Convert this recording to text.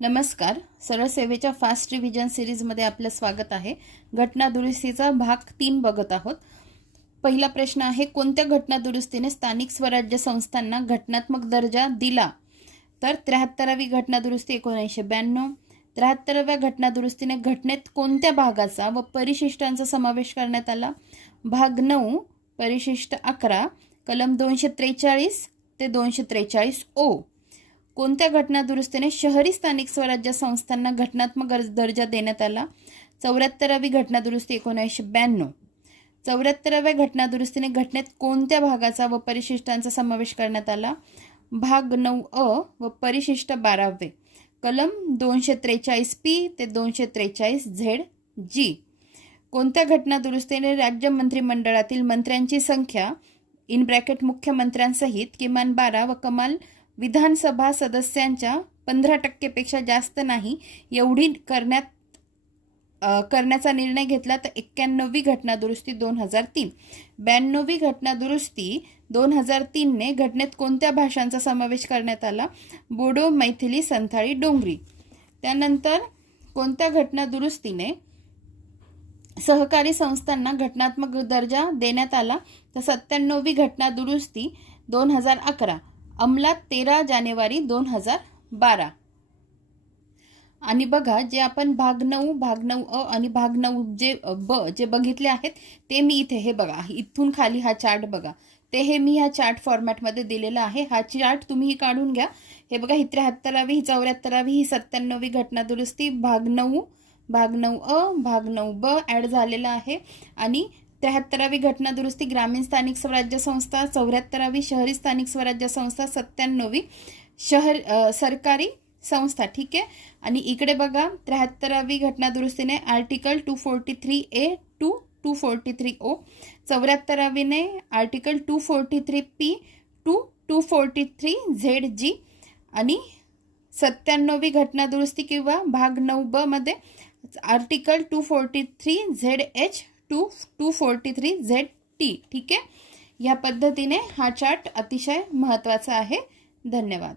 नमस्कार. सरळ सेवेच्या फास्ट रिव्हिजन सिरीजमध्ये आपलं स्वागत आहे. घटना दुरुस्तीचा भाग 3 बघत आहोत. पहिला प्रश्न आहे, कोणत्या घटना दुरुस्तीने स्थानिक स्वराज्य संस्थांना घटनात्मक दर्जा दिला? तर 73वी घटना दुरुस्ती 1992. 73व्या घटना दुरुस्तीने घटनेत कोणत्या भागाचा व परिशिष्टांचा समावेश करण्यात आला? भाग 9 परिशिष्ट 11 कलम 243 ते 243 ओ. कोणत्या घटना दुरुस्तीने शहरी स्थानिक स्वराज्य संस्थांना घटनात्मक दर्जा देण्यात आला? 74वी घटना दुरुस्ती 1992. 74व्या घटना दुरुस्तीने घटनेत कोणत्या भागाचा व परिशिष्टांचा समावेश करण्यात आला? भाग 9 अ व परिशिष्ट 12वे कलम 243 पी ते 243 झेड जी. कोणत्या घटना दुरुस्तीने राज्य मंत्रिमंडळातील मंत्र्यांची संख्या इन ब्रॅकेट मुख्यमंत्र्यांसहित किमान 12 व कमाल विधानसभा सदस्यांच्या 15% पेक्षा जास्त नाही एवढी करण्याचा निर्णय घेतला? तर 91वी घटना दुरुस्ती 2003. 92वी घटना दुरुस्ती 2003 ने घटनेत कोणत्या भाषांचा समावेश करण्यात आला? बोडो, मैथिली, संथाळी, डोंगरी. त्यानंतर कोणत्या घटना दुरुस्तीने सहकारी संस्थांना घटनात्मक दर्जा देण्यात आला? तर 97वी घटना दुरुस्ती 2011, अंमलात 13 जानेवारी 2012. आणि बघा, जे आपण भाग 9 अ आणि भाग 9 जे बघितले आहेत ते मी इथे, हे बघा, इथून खाली हा चार्ट बघा, ते हे मी ह्या चार्ट फॉर्मॅटमध्ये दिलेला आहे. हा चार्ट तुम्ही काढून घ्या. हे बघा, ही 73वी, ही 74वी, ही 97वी घटना दुरुस्ती भाग 9 अ, भाग 9 ब ॲड झालेला आहे. आणि 73वी घटना दुरुस्ती ग्रामीण स्थानिक स्वराज्य संस्था, 74वी शहरी स्थानिक स्वराज्य संस्था, 97वी सरकारी संस्था. ठीक आहे. आणि इकडे बघा, 73वी घटना दुरुस्तीने आर्टिकल 243A टू 243O, 74वीने आर्टिकल 243P टू 243ZG आणि 97वी घटना दुरुस्ती किंवा भाग 9 ब मध्ये आर्टिकल 243ZH टू 243ZT. ठीक आहे. या पद्धतीने हा चार्ट अतिशय महत्त्वाचा आहे. धन्यवाद.